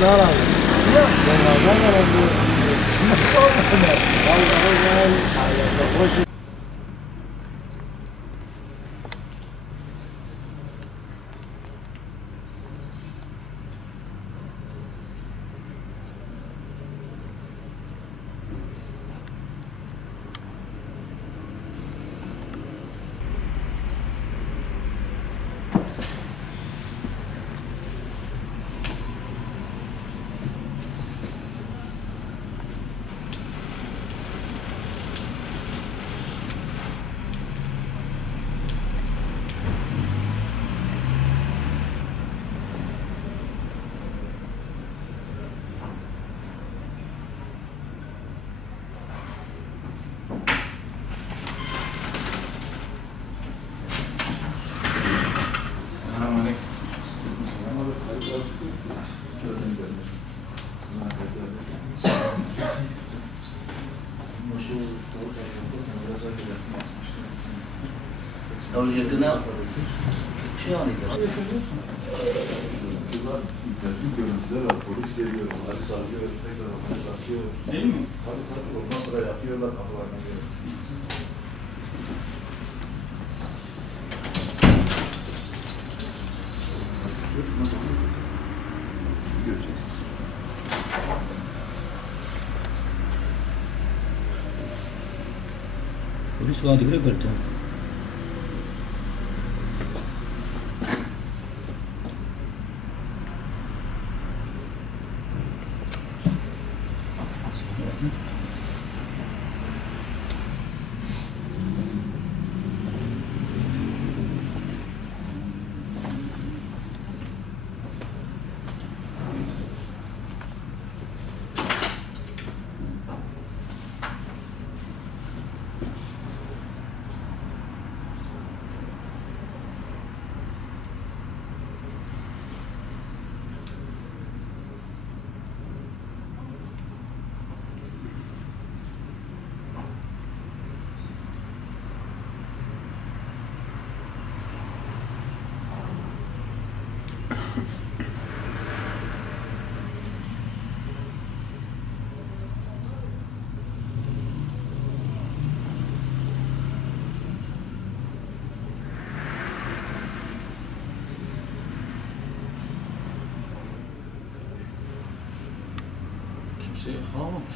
daha lazım. Sen nereden geldin? Vallahi gel. Orijinalde şey anıydı. Görüntüler var, polis geliyor, onları sarıyor, tekrar onları bırakıyor. Değil mi? Tabii, ondan sonra yakıyorlar, kapılarına geliyor. Göreceksiniz. Polis vardı bile gördüm. Kimse kalmamış.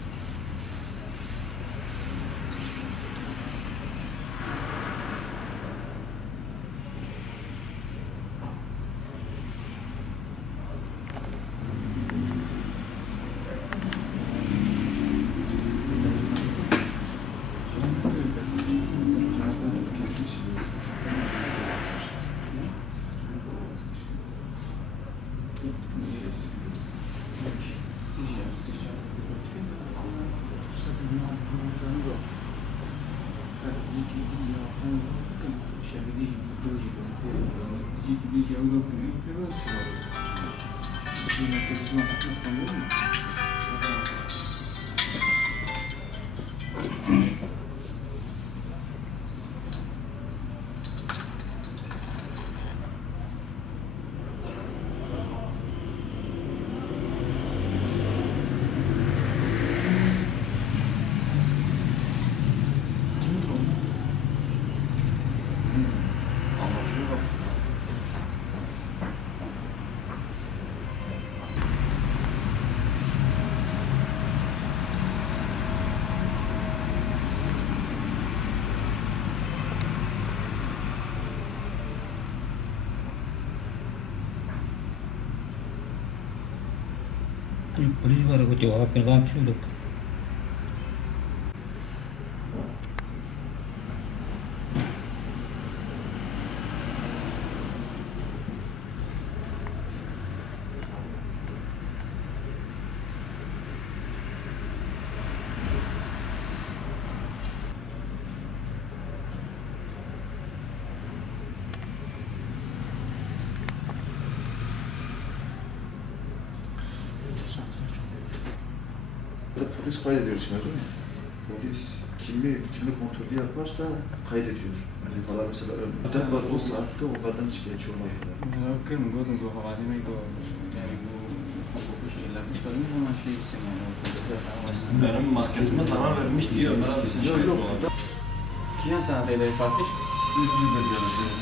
Police वाले को जवाब के काम चल लोग Polis kaydediyor şimdi değil mi? Polis kimlik kontrolü yaparsa kaydediyor. Yani falan mesela ödem var o saatte o kadar şikayetçi olabilir. Mungkin gue tunggu khawatirnya itu, yani gue fokus Şeylerini söyleyeyim hemen şey gitsin yani. Benim marketime zarar vermiş diyor. Bana bir şey Yok yok. Kiyan sana da ile farklı. Yüzünü de göreceğiz.